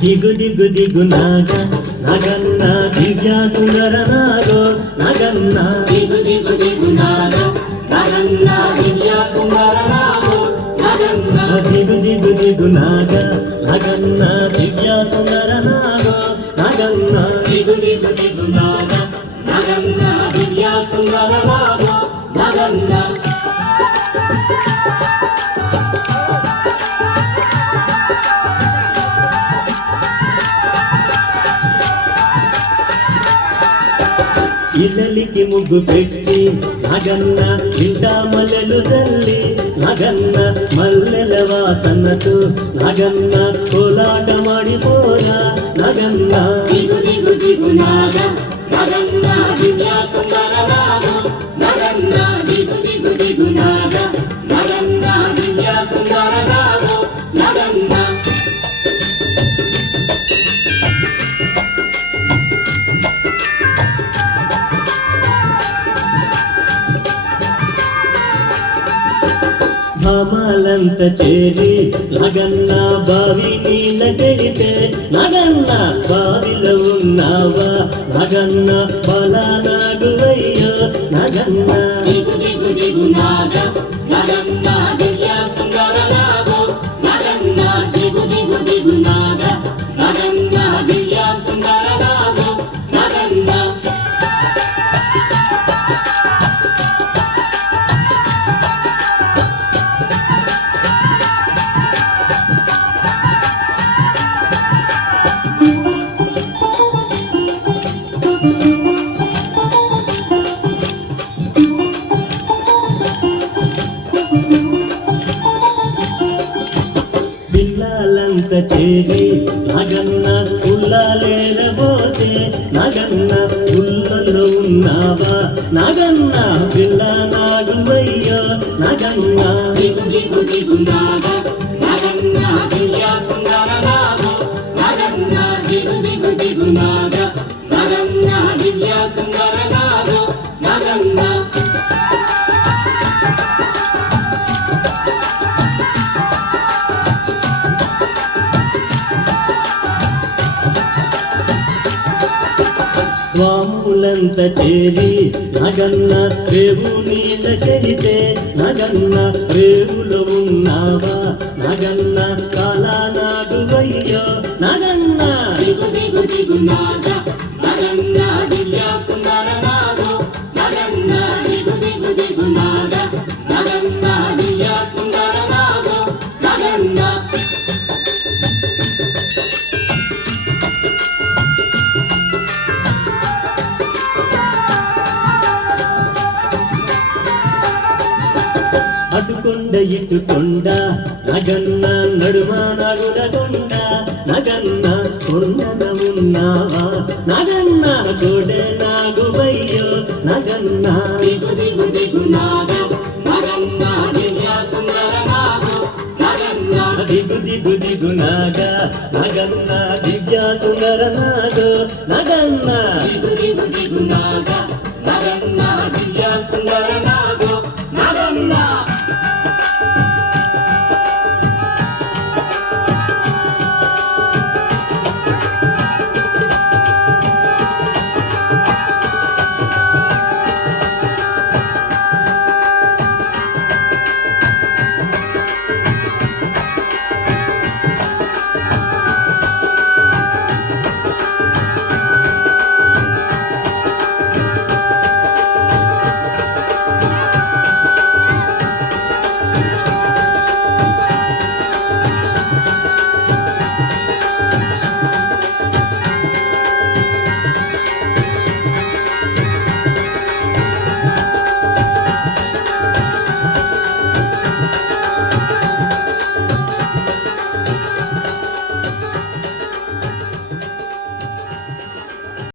ದಿಗು ದಿಗು ದಿಗು ನಾಗ ನಗನ್ನ ದಿವ್ಯ ಸುಂದರ ನಾಗೋ ನಗನ್ನ ದಿಗು ದಿಗು ದಿಗು ನಾಗ ನಗನ್ನ ದಿವ್ಯ ಸುಂದರ ನಾಗೋ ನಗನ್ನ ದಿಗು ದಿಗು ದಿಗು ನಾಗ ನಗನ್ನ ದಿವ್ಯ ಸುಂದರ ನಾಗೋ ನಗನ್ನ ದಿಗು ದಿಗು ದಿಗು ನಾಗ ನಗನ್ನ ದಿವ್ಯ ಸುಂದರ ನಾಗೋ ನಗನ್ನ ఇసలికి ముగ్గు పెట్టి నగన్న ఇంట మల్లెలుదల్లి నగన్న మల్లెల వాసనతో నగన్న కోలాట ಮಾಡಿపోరా నగన్న ದಿಗು ದಿಗು ದಿಗು ನಾಗ ನಗನ್ನ ದಿವ್ಯ ಸುಂದರ ನಾಗೋ ನಗನ್ನ ದಿಗು ದಿಗು ದಿಗು ನಾಗ ನಗನ್ನ ದಿವ್ಯ ಸುಂದರ ನಾಗೋ ನಗನ್ನ భామాలంత చేరి నగన్న బావి నీళ్ళ కెడితే నగన్న బావిలో ఉన్నావా నగన్న బలానాగువయ్యో నగన్న ದಿಗು ದಿಗು ದಿಗು ನಾಗ ನಗನ್ನ ದಿವ್ಯ ಸುಂದರ ನಾಗೋ ನಗನ್ನ ದಿಗು ದಿಗು ದಿಗು ನಾಗ ನಗನ್ನ ದಿವ್ಯ ಸುಂದರ ನಾಗೋ ನಗನ್ನ పిల్లలంత చేరి నగన్న ఉల్లాలేనబోతే నగన్న ఉల్లలో ఉన్నావా నగన్న పిల్ల నాగువయ్యో నగన్న ದಿಗು ದಿಗು ದಿಗು ನಾಗ ನಗನ್ನ ದಿವ್ಯ ಸುಂದರ ನಾಗೋ ನಗನ್ನ ದಿಗು ದಿಗು ದಿಗು ನಾಗ ನಗನ್ನ ದಿವ್ಯ ಸುಂದರ ನಾಗೋ ನಗನ್ನ స్వాములంత చేరి నగన్న రేవు నీళ్ళ కెడితే నగన్న రేవులో ఉన్నావా నగన్న కాలానాగువయ్యో నగన్న ದಿಗು ದಿಗು ದಿಗು ನಾಗ ನಗನ್ನ ದಿವ್ಯ ಸುಂದರ ನಾಗೋ ನಗನ್ನ ದಿಗು ದಿಗು ದಿಗು ನಾಗ ನಗನ್ನ ದಿವ್ಯ ಸುಂದರ ನಾಗೋ ನಗನ್ನ అటుకొండ ఇటుకొండ నగన్న నడుమ నగులకొండ నగన్న కొండన ఉన్నావా నగన్న గోడె నాగువయ్యో నగన్న ದಿಗು ದಿಗು ದಿಗು ನಾಗ ನಗನ್ನ ದಿವ್ಯ ಸುಂದರ ನಾಗೋ ನಗನ್ನ దిగు దిగు దిగు నాగ నగన్న దివ్య సుందర నాగో నగన్న ದಿಗು ದಿಗು ದಿಗು ನಾಗ ನಗನ್ನ ದಿವ್ಯ ಸುಂದರ ನಾಗೋ ನಗನ್ನ